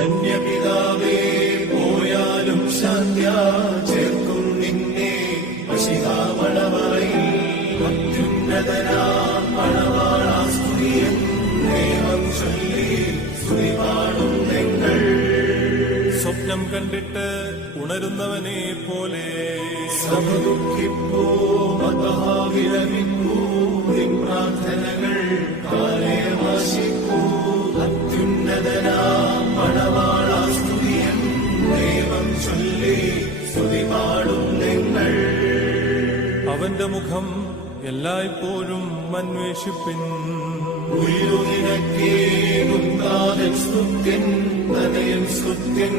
ധന്യപിതാവേ പോയാലും ശാന്ത്യ ചേർക്കും നിന്നെ. മഷികാമണവറയിൽ അത്യുന്നതനാ മണവാളാസ്തുതിയൻ ദൈവം ചൊല്ലി സ്തുതി പാടും നിങ്ങൾ സ്വപ്നം കണ്ടിട്ട് ഉണരുന്നവനെ പോലെ സഭ ദുഃഖിപ്പോ മതഹാവിലമിപ്പൂ. ചൊല്ലി സ്തുതി പാടും നിങ്ങൾ. അവന്റെ മുഖം എല്ലായ്പ്പോഴും അന്വേഷിപ്പിൻ. ഉയരുനിനക്കേകുന്താതൻ സ്തുത്യൻ നനയൻ സ്തുത്യൻ